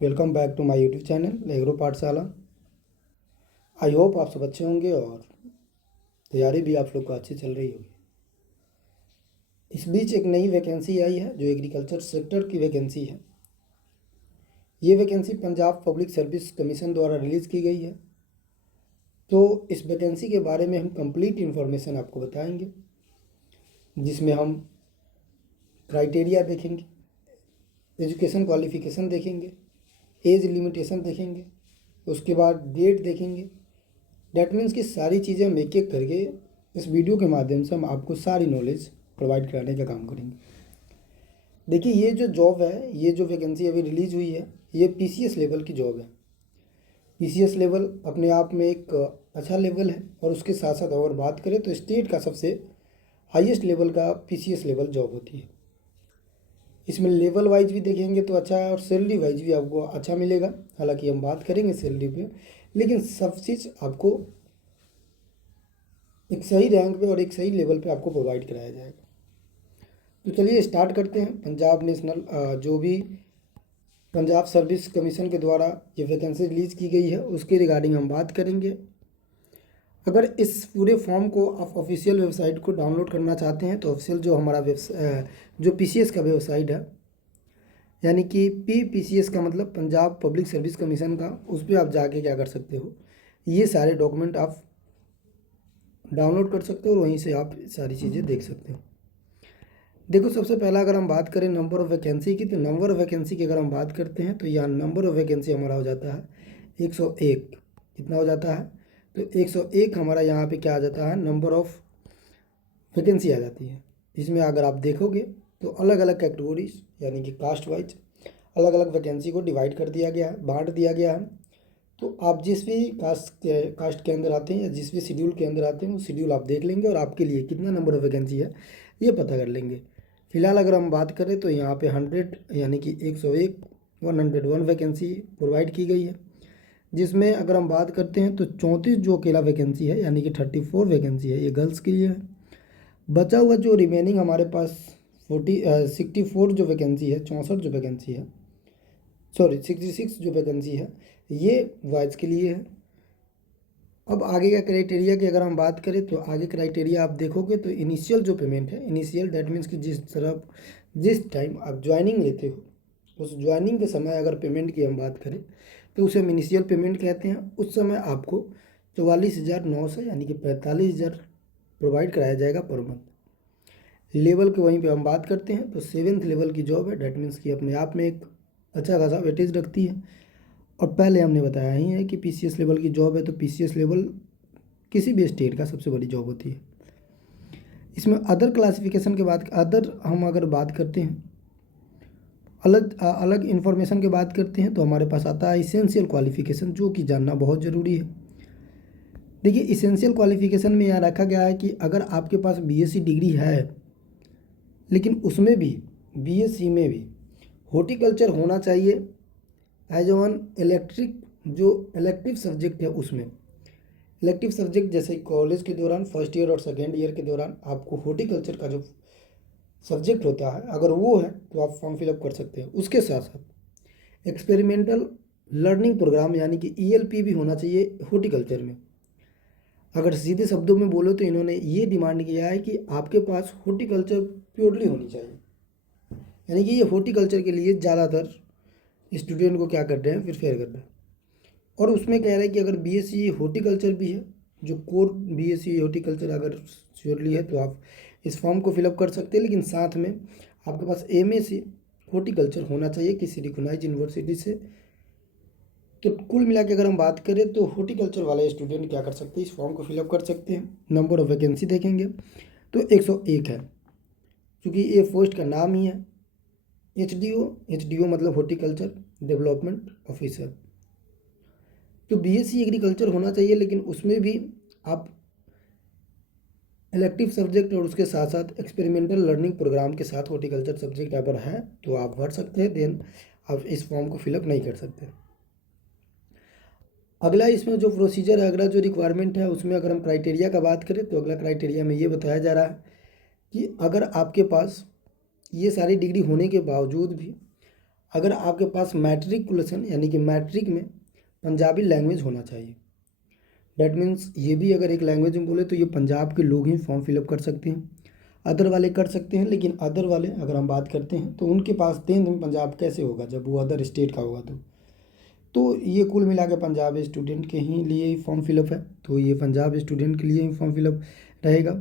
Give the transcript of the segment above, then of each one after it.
Welcome back to my YouTube channel agro Pathshala. I hope आप सब अच्छे होंगे और तैयारी भी आप लोग को अच्छी चल रही होगी। इस बीच एक नई वैकेंसी आई है जो एग्रीकल्चर सेक्टर की वैकेंसी है। ये vacancy Punjab public service commission द्वारा रिलीज़ की गई है। तो इस वैकेंसी के बारे में हम कंप्लीट इन्फॉर्मेशन आपको बताएंगे, जिसमें हम क्राइटेरिया देखेंगे, एजुकेशन क्वालिफिकेशन देखेंगे, एज लिमिटेशन देखेंगे, उसके बाद डेट देखेंगे। डैट मीन्स कि सारी चीज़ें हम एक एक करके इस वीडियो के माध्यम से हम आपको सारी नॉलेज प्रोवाइड कराने का काम करेंगे। देखिए, ये जो जॉब है, ये जो वैकेंसी अभी रिलीज़ हुई है, ये पीसीएस लेवल की जॉब है। पीसीएस लेवल अपने आप में एक अच्छा लेवल है और उसके साथ साथ अगर बात करें तो स्टेट का सबसे हाईएस्ट लेवल का पीसीएस लेवल जॉब होती है। इसमें लेवल वाइज भी देखेंगे तो अच्छा है और सैलरी वाइज भी आपको अच्छा मिलेगा। हालांकि हम बात करेंगे सैलरी पे, लेकिन सब चीज़ आपको एक सही रैंक पे और एक सही लेवल पे आपको प्रोवाइड कराया जाएगा। तो चलिए स्टार्ट करते हैं। पंजाब नेशनल जो भी पंजाब सर्विस कमीशन के द्वारा ये वैकेंसी रिलीज़ की गई है उसके रिगार्डिंग हम बात करेंगे। अगर इस पूरे फॉर्म को आप ऑफिशियल वेबसाइट को डाउनलोड करना चाहते हैं तो ऑफिशियल जो हमारा जो पीसीएस का वेबसाइट है, यानी कि पीसीएस का मतलब पंजाब पब्लिक सर्विस कमीशन का, उस पर आप जाके क्या कर सकते हो, ये सारे डॉक्यूमेंट आप डाउनलोड कर सकते हो और वहीं से आप सारी चीज़ें देख सकते हो। देखो, सबसे पहला अगर हम बात करें नंबर ऑफ़ वैकेंसी की, तो नंबर ऑफ़ वैकेंसी की अगर हम बात करते हैं तो यहाँ नंबर ऑफ़ वैकेंसी हमारा हो जाता है 101। कितना हो जाता है? तो 101 हमारा यहाँ पे क्या आ जाता है, नंबर ऑफ़ वैकेंसी आ जाती है। इसमें अगर आप देखोगे तो अलग अलग कैटेगरीज यानी कि कास्ट वाइज अलग अलग वैकेंसी को डिवाइड कर दिया गया है, बांट दिया गया है। तो आप जिस भी कास्ट के अंदर आते हैं या जिस भी शेड्यूल के अंदर आते हैं वो शेड्यूल आप देख लेंगे और आपके लिए कितना नंबर ऑफ़ वैकेंसी है ये पता कर लेंगे। फिलहाल अगर हम बात करें तो यहाँ पे 100 यानी कि 101 101 वैकेंसी प्रोवाइड की गई है, जिसमें अगर हम बात करते हैं तो 34 जो अकेला वैकेंसी है यानी कि 34 वैकेंसी है, ये गर्ल्स के लिए है। बचा हुआ जो रिमेनिंग हमारे पास 64 जो वैकेंसी है, 64 जो वैकेंसी है, सॉरी 66 जो वैकेंसी है, ये बॉयज़ के लिए है। अब आगे का क्राइटेरिया की अगर हम बात करें तो आगे क्राइटेरिया आप देखोगे तो इनिशियल जो पेमेंट है, इनिशियल दैट मीन्स कि जिस टाइम आप ज्वाइनिंग लेते हो उस ज्वाइनिंग के समय अगर पेमेंट की हम बात करें तो उसे हम इनिशियल पेमेंट कहते हैं। उस समय आपको 44,900 यानी कि 45,000 प्रोवाइड कराया जाएगा पर मंथ। लेवल के वहीं पे हम बात करते हैं तो 7th लेवल की जॉब है, डैट मीन्स कि अपने आप में एक अच्छा खासा वेटेज रखती है। और पहले हमने बताया ही है कि पीसीएस लेवल की जॉब है तो पीसीएस लेवल किसी भी स्टेट का सबसे बड़ी जॉब होती है। इसमें अदर क्लासिफिकेशन के बाद अदर हम अगर बात करते हैं, अलग अलग इन्फॉर्मेशन की बात करते हैं तो हमारे पास आता है इसेंशियल क्वालिफिकेशन, जो कि जानना बहुत ज़रूरी है। देखिए, इसेंशियल क्वालिफिकेशन में यहाँ रखा गया है कि अगर आपके पास बीएससी डिग्री है लेकिन उसमें भी बीएससी में भी हॉर्टिकल्चर होना चाहिए एज वन जो इलेक्टिव सब्जेक्ट है। उसमें इलेक्टिव सब्जेक्ट जैसे कॉलेज के दौरान फर्स्ट ईयर और सेकेंड ईयर के दौरान आपको हॉर्टिकल्चर का जो सब्जेक्ट होता है अगर वो है तो आप फॉर्म फिलअप कर सकते हैं। उसके साथ साथ एक्सपेरिमेंटल लर्निंग प्रोग्राम यानी कि ईएलपी भी होना चाहिए हॉर्टिकल्चर में। अगर सीधे शब्दों में बोलो तो इन्होंने ये डिमांड किया है कि आपके पास हॉर्टिकल्चर प्योरली होनी चाहिए, यानी कि ये हॉर्टिकल्चर के लिए ज़्यादातर स्टूडेंट को क्या कर रहे हैं, प्रिफेयर कर रहे हैं। और उसमें कह रहा है कि अगर बीएससी हॉर्टिकल्चर भी है, जो कोर बीएससी हॉर्टिकल्चर अगर श्योरली है तो आप इस फॉर्म को फिलअप कर सकते हैं, लेकिन साथ में आपके पास एमएससी हॉर्टिकल्चर होना चाहिए किसी रिकॉग्नाइज्ड यूनिवर्सिटी से। तो कुल मिला के अगर हम बात करें तो हॉर्टिकल्चर वाले स्टूडेंट क्या कर सकते हैं, इस फॉर्म को फिलअप कर सकते हैं। नंबर ऑफ वैकेंसी देखेंगे तो 101 है, क्योंकि ये पोस्ट का नाम ही है एचडीओ मतलब हॉर्टिकल्चर डेवलपमेंट ऑफिसर। तो बीएससी एग्रीकल्चर होना चाहिए, लेकिन उसमें भी आप इलेक्टिव सब्जेक्ट और उसके साथ साथ एक्सपेरिमेंटल लर्निंग प्रोग्राम के साथ हॉर्टिकल्चर सब्जेक्ट अगर है तो आप भर सकते हैं, देन आप इस फॉर्म को फिलअप नहीं कर सकते। अगला इसमें जो प्रोसीजर है, अगला जो रिक्वायरमेंट है, उसमें अगर हम क्राइटेरिया का बात करें तो अगला क्राइटेरिया में ये बताया जा रहा है कि अगर आपके पास ये सारी डिग्री होने के बावजूद भी अगर आपके पास मैट्रिकुलेशन यानी कि मैट्रिक में पंजाबी लैंग्वेज होना चाहिए। डैट मीन्स ये भी अगर एक लैंग्वेज में बोले तो ये पंजाब के लोग ही फॉर्म फिलअप कर सकते हैं, अदर वाले कर सकते हैं, लेकिन अदर वाले अगर हम बात करते हैं तो उनके पास 10th में पंजाब कैसे होगा जब वो अदर स्टेट का होगा। तो ये कुल मिला के पंजाब स्टूडेंट के ही लिए ही फॉर्म फिलअप है, तो ये पंजाब स्टूडेंट के लिए ही फॉर्म फिलअप रहेगा।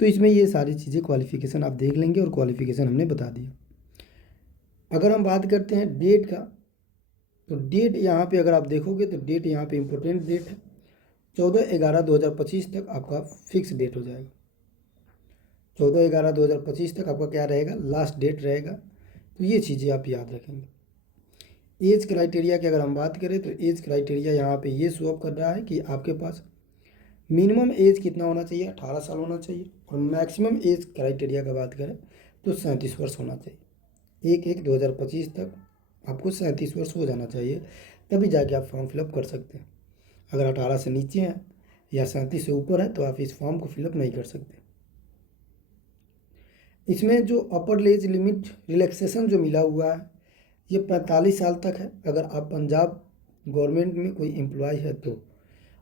तो इसमें ये सारी चीज़ें क्वालिफ़िकेशन आप देख लेंगे और क्वालिफ़िकेशन हमने बता दिया। अगर हम बात करते हैं डेट का, तो डेट यहाँ पे अगर आप देखोगे तो डेट यहाँ पे इम्पोर्टेंट डेट है, 14/11/2025 तक आपका फिक्स डेट हो जाएगा। 14/11/2025 तक आपका क्या रहेगा, लास्ट डेट रहेगा। तो ये चीज़ें आप याद रखेंगे। एज क्राइटेरिया की अगर हम बात करें तो एज क्राइटेरिया यहाँ पे ये शो अप कर रहा है कि आपके पास मिनिमम एज कितना होना चाहिए, 18 साल होना चाहिए, और मैक्सिमम एज क्राइटेरिया का बात करें तो 37 वर्ष होना चाहिए। 1/1/2025 तक आपको 37 वर्ष हो जाना चाहिए, तभी जाके आप फॉर्म फिलअप कर सकते हैं। अगर 18 से नीचे हैं या 37 से ऊपर है तो आप इस फॉर्म को फिलअप नहीं कर सकते। इसमें जो अपर एज लिमिट रिलैक्सेशन जो मिला हुआ है ये 45 साल तक है अगर आप पंजाब गवर्नमेंट में कोई एम्प्लॉय है तो।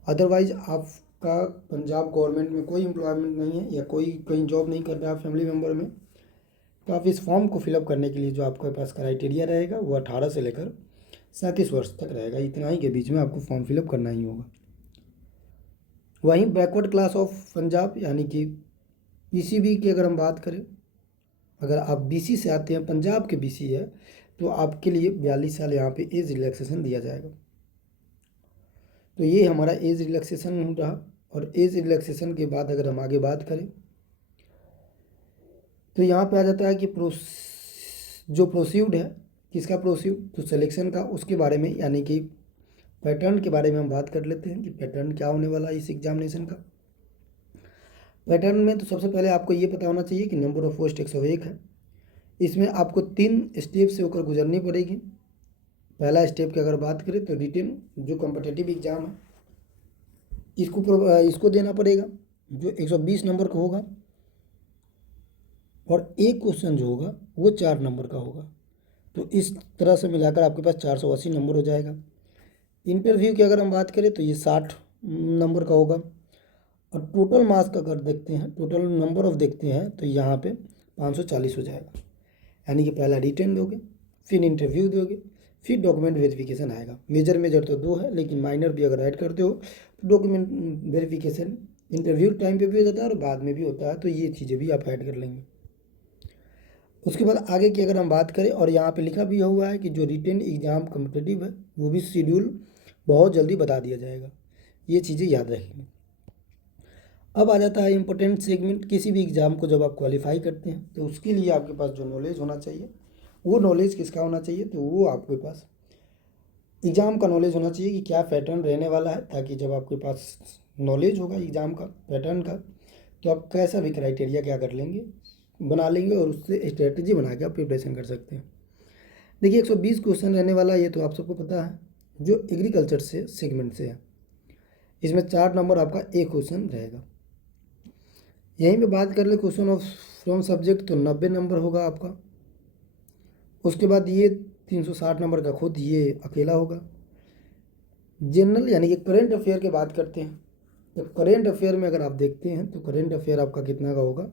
अदरवाइज आपका पंजाब गवर्नमेंट में कोई एम्प्लॉयमेंट नहीं है या कोई कहीं जॉब नहीं कर रहा है फैमिली मेम्बर में, तो आप इस फॉर्म को फिलअप करने के लिए जो आपके पास क्राइटेरिया रहेगा वो 18 से लेकर 37 वर्ष तक रहेगा। इतना ही के बीच में आपको फॉर्म फिलअप करना ही होगा। वहीं बैकवर्ड क्लास ऑफ पंजाब यानी कि पीसीबी की अगर हम बात करें, अगर आप बीसी से आते हैं, पंजाब के बीसी है, तो आपके लिए 42 साल यहाँ पे एज रिलैक्सेशन दिया जाएगा। तो ये हमारा एज रिलैक्सेशन रहा। और एज रिलैक्सेशन के बाद अगर हम आगे बात करें तो यहाँ पे आ जाता है कि जो प्रोसीड है, किसका प्रोसीड, तो सिलेक्शन का, उसके बारे में यानी कि पैटर्न के बारे में हम बात कर लेते हैं कि पैटर्न क्या होने वाला है इस एग्जामिनेशन का। पैटर्न में तो सबसे पहले आपको ये पता होना चाहिए कि नंबर ऑफ पोस्ट 101 है। इसमें आपको 3 स्टेप से होकर गुजरनी पड़ेगी। पहला स्टेप की अगर बात करें तो रिटेन जो कॉम्पिटिटिव एग्ज़ाम है इसको देना पड़ेगा, जो 120 नंबर का होगा, और एक क्वेश्चन जो होगा वो 4 नंबर का होगा। तो इस तरह से मिलाकर आपके पास 480 नंबर हो जाएगा। इंटरव्यू की अगर हम बात करें तो ये 60 नंबर का होगा। और टोटल मार्क्स का अगर देखते हैं, टोटल नंबर ऑफ देखते हैं तो यहाँ पे 540 हो जाएगा। यानी कि पहला रिटेन दोगे, फिर इंटरव्यू दोगे, फिर डॉक्यूमेंट वेरिफिकेशन आएगा। मेजर तो 2 है, लेकिन माइनर भी अगर ऐड करते हो तो डॉक्यूमेंट वेरिफिकेशन इंटरव्यू टाइम पे भी हो जाता है और बाद में भी होता है, तो ये चीज़ें भी आप ऐड कर लेंगे। उसके बाद आगे की अगर हम बात करें, और यहाँ पे लिखा भी हुआ है कि जो रिटेन एग्ज़ाम कॉम्पिटिटिव है वो भी शेड्यूल बहुत जल्दी बता दिया जाएगा। ये चीज़ें याद रखेंगे। अब आ जाता है इम्पोर्टेंट सेगमेंट। किसी भी एग्ज़ाम को जब आप क्वालिफाई करते हैं तो उसके लिए आपके पास जो नॉलेज होना चाहिए, वो नॉलेज किसका होना चाहिए, तो वो आपके पास एग्ज़ाम का नॉलेज होना चाहिए कि क्या पैटर्न रहने वाला है, ताकि जब आपके पास नॉलेज होगा एग्ज़ाम का पैटर्न का तो आप कैसा भी क्राइटेरिया क्या कर लेंगे, बना लेंगे और उससे स्ट्रेटजी बना के आप प्रिपरेशन कर सकते हैं। देखिए 120 क्वेश्चन रहने वाला, ये तो आप सबको पता है, जो एग्रीकल्चर से सेगमेंट से है। इसमें 4 नंबर आपका एक क्वेश्चन रहेगा। यहीं पे बात कर ले क्वेश्चन ऑफ फ्रॉम सब्जेक्ट, तो 90 नंबर होगा आपका। उसके बाद ये 360 नंबर का खुद ये अकेला होगा। जनरल यानी कि करेंट अफेयर की बात करते हैं, तो करेंट अफेयर में अगर आप देखते हैं तो करेंट अफेयर आपका कितना का होगा,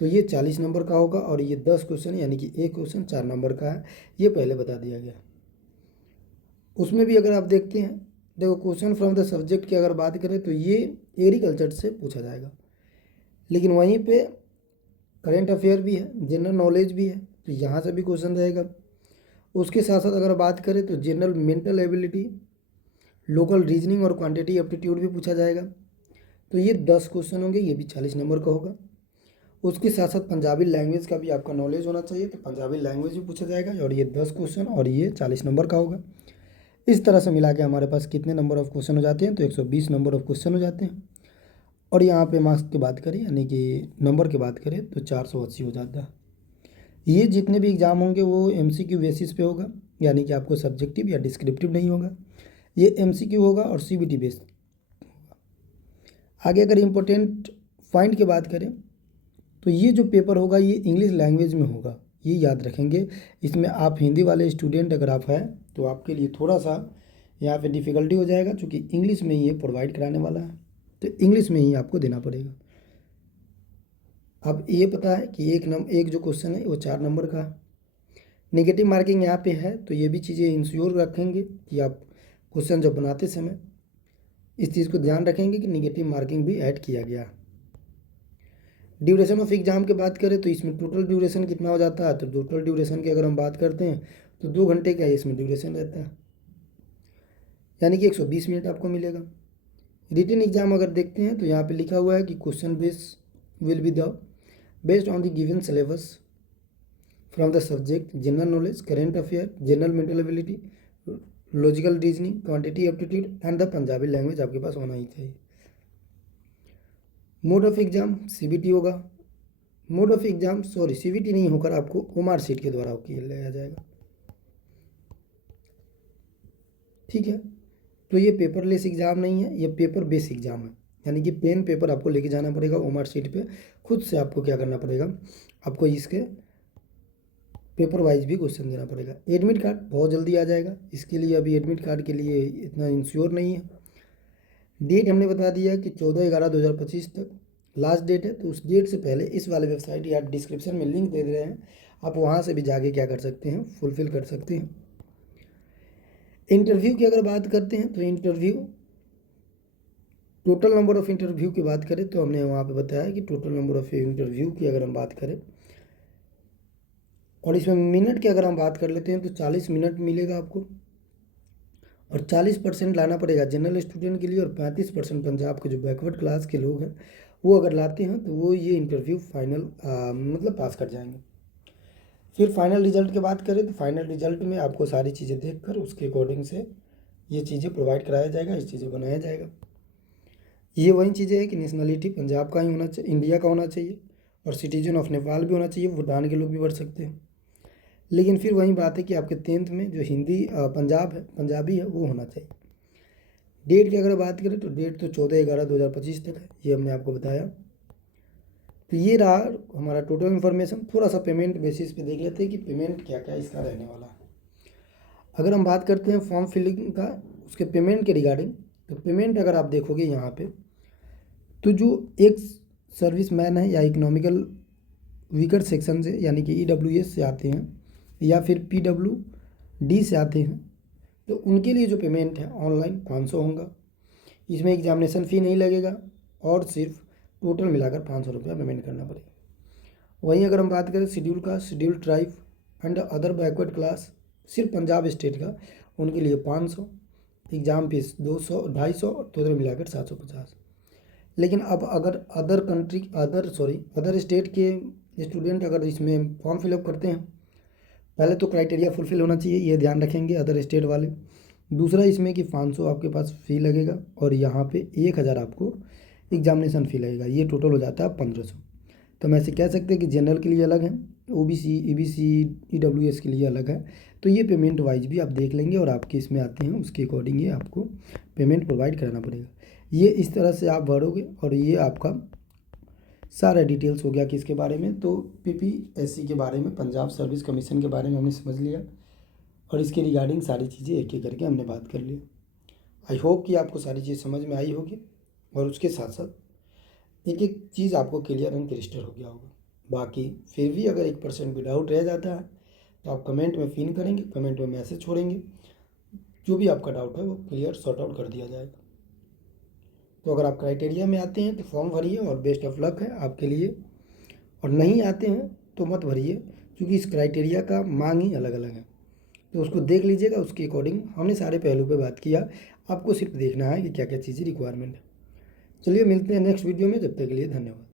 तो ये 40 नंबर का होगा। और ये 10 क्वेश्चन यानी कि एक क्वेश्चन 4 नंबर का है, ये पहले बता दिया गया। उसमें भी अगर आप देखते हैं, देखो क्वेश्चन फ्रॉम द सब्जेक्ट की अगर बात करें तो ये एग्रीकल्चर से पूछा जाएगा, लेकिन वहीं पे करेंट अफेयर भी है, जनरल नॉलेज भी है, तो यहाँ से भी क्वेश्चन रहेगा। उसके साथ साथ अगर बात करें तो general mental ability, local reasoning और क्वांटिटी एप्टीट्यूड भी पूछा जाएगा। तो ये 10 क्वेश्चन होंगे, ये भी 40 नंबर का होगा। उसके साथ साथ पंजाबी लैंग्वेज का भी आपका नॉलेज होना चाहिए, तो पंजाबी लैंग्वेज भी पूछा जाएगा और ये 10 क्वेश्चन और ये 40 नंबर का होगा। इस तरह से मिला के हमारे पास कितने नंबर ऑफ क्वेश्चन हो जाते हैं, तो 120 नंबर ऑफ क्वेश्चन हो जाते हैं। और यहाँ पे मार्क्स की बात करें यानी कि नंबर की बात करें तो 480 हो जाता है। ये जितने भी एग्ज़ाम होंगे वो एमसीक्यू बेसिस पे होगा, यानी कि आपको सब्जेक्टिव या डिस्क्रिप्टिव नहीं होगा, ये एमसीक्यू होगा और सीबीटी बेस्ड। आगे अगर इम्पोर्टेंट पॉइंट की बात करें तो ये जो पेपर होगा ये इंग्लिश लैंग्वेज में होगा, ये याद रखेंगे। इसमें आप हिंदी वाले स्टूडेंट अगर आप हैं तो आपके लिए थोड़ा सा यहाँ पे डिफ़िकल्टी हो जाएगा, क्योंकि इंग्लिश में ही ये प्रोवाइड कराने वाला है, तो इंग्लिश में ही आपको देना पड़ेगा। अब ये पता है कि एक जो क्वेश्चन है वो 4 नंबर का है। नेगेटिव मार्किंग यहाँ पे है, तो ये भी चीज़ें इंश्योर रखेंगे कि आप क्वेश्चन जब बनाते समय इस चीज़ को ध्यान रखेंगे कि नेगेटिव मार्किंग भी ऐड किया गया। ड्यूरेशन ऑफ एग्जाम की बात करें तो इसमें टोटल ड्यूरेशन कितना हो जाता है, तो टोटल ड्यूरेशन की अगर हम बात करते हैं तो 2 घंटे का इसमें ड्यूरेशन रहता है, यानी कि 120 मिनट आपको मिलेगा। रिटन एग्जाम अगर देखते हैं तो यहाँ पे लिखा हुआ है कि question base will be the based on the given syllabus from the subject general knowledge, current affair, general mental ability, logical reasoning, quantity aptitude and the Punjabi language आपके पास होना ही चाहिए। मोड ऑफ एग्जाम सीबीटी होगा। Mode of exam CBT नहीं होकर आपको OMR seat के द्वारा किया जाएगा। ठीक है, तो ये पेपरलेस एग्जाम नहीं है, ये पेपर बेस एग्जाम है, यानी कि पेन पेपर आपको लेके जाना पड़ेगा ओमार सीट पे, खुद से आपको क्या करना पड़ेगा, आपको इसके पेपर वाइज भी क्वेश्चन देना पड़ेगा। एडमिट कार्ड बहुत जल्दी आ जाएगा, इसके लिए अभी एडमिट कार्ड के लिए इतना इंश्योर नहीं है। डेट हमने बता दिया कि 14/11/2025 तक लास्ट डेट है, तो उस डेट से पहले इस वाले वेबसाइट या डिस्क्रिप्शन में लिंक दे रहे हैं, आप वहाँ से भी जाके क्या कर सकते हैं, फुलफिल कर सकते हैं। इंटरव्यू की अगर बात करते हैं तो interview total number of interview की बात करें तो हमने वहाँ पे बताया कि टोटल नंबर ऑफ इंटरव्यू की अगर हम बात करें और इसमें मिनट की अगर हम बात कर लेते हैं तो 40 मिनट मिलेगा आपको, और 40% लाना पड़ेगा जनरल स्टूडेंट के लिए, और 35% पंजाब के जो बैकवर्ड क्लास के लोग हैं वो अगर लाते हैं तो वो ये इंटरव्यू फाइनल मतलब पास कर जाएंगे। फिर फाइनल रिजल्ट की बात करें तो फाइनल रिजल्ट में आपको सारी चीज़ें देखकर उसके अकॉर्डिंग से ये चीज़ें प्रोवाइड कराया जाएगा, इस चीज़ें बनाया जाएगा। ये वही चीज़ें हैं कि नेशनलिटी पंजाब का ही होना चाहिए, इंडिया का होना चाहिए, और सिटीजन ऑफ नेपाल भी होना चाहिए, भूटान के लोग भी बढ़ सकते हैं। लेकिन फिर वही बात है कि आपके 10th में जो हिंदी पंजाबी है वो होना चाहिए। डेट की अगर बात करें तो डेट तो 14/11/2025 तक है, ये हमने आपको बताया। तो ये रहा हमारा टोटल इन्फॉर्मेशन। थोड़ा सा पेमेंट बेसिस पे देख लेते हैं कि पेमेंट क्या क्या इसका रहने वाला है। अगर हम बात करते हैं फॉर्म फिलिंग का उसके पेमेंट के रिगार्डिंग, तो पेमेंट अगर आप देखोगे यहाँ पे तो जो एक सर्विस मैन है या इकोनॉमिकल वीकर सेक्शन से यानी कि EWS से आते हैं या फिर PWD से आते हैं, तो उनके लिए जो पेमेंट है ऑनलाइन 500 होगा। इसमें एग्जामिनेशन फ़ी नहीं लगेगा और सिर्फ टोटल मिलाकर 500 रुपया पेमेंट करना पड़ेगा। वहीं अगर हम बात करें शेड्यूल का, schedule tribe and other backward class सिर्फ पंजाब स्टेट का, उनके लिए 500, एग्ज़ाम फीस 200 250, टोटल मिलाकर 750। लेकिन अब अगर अदर स्टेट के स्टूडेंट अगर इसमें फॉर्म फिलअप करते हैं, पहले तो क्राइटेरिया फुलफिल होना चाहिए, ये ध्यान रखेंगे अदर स्टेट वाले। दूसरा इसमें कि 500 आपके पास फ़ी लगेगा और यहाँ पे 1000 आपको एग्जामिनेशन फ़ी लगेगा, ये टोटल हो जाता है 1500। तो हम ऐसे कह सकते हैं कि जनरल के लिए अलग है, OBC EBC EWS के लिए अलग है। तो ये पेमेंट वाइज भी आप देख लेंगे और आपके इसमें आते हैं उसके अकॉर्डिंग ये आपको पेमेंट प्रोवाइड कराना पड़ेगा। ये इस तरह से आप भरोगे और ये आपका सारा डिटेल्स हो गया कि इसके बारे में। तो PPSC के बारे में, पंजाब सर्विस कमीशन के बारे में हमने समझ लिया और इसके रिगार्डिंग सारी चीज़ें एक एक करके हमने बात कर लिया। आई होप कि आपको सारी चीज़ समझ में आई होगी और उसके साथ साथ एक एक चीज़ आपको क्लियर एंड क्रिस्टल हो गया होगा। बाकी फिर भी अगर 1% भी डाउट रह जाता है तो आप कमेंट में पिन करेंगे, कमेंट में मैसेज छोड़ेंगे, जो भी आपका डाउट है वो क्लियर सॉर्ट आउट कर दिया जाएगा। तो अगर आप क्राइटेरिया में आते हैं तो फॉर्म भरिए और बेस्ट ऑफ लक है आपके लिए, और नहीं आते हैं तो मत भरिए, क्योंकि इस क्राइटेरिया का मांग ही अलग अलग है। तो उसको देख लीजिएगा, उसके अकॉर्डिंग हमने सारे पहलू पे बात किया, आपको सिर्फ देखना है कि क्या क्या चीज़ें रिक्वायरमेंट है। चलिए मिलते हैं नेक्स्ट वीडियो में, जब तक के लिए धन्यवाद।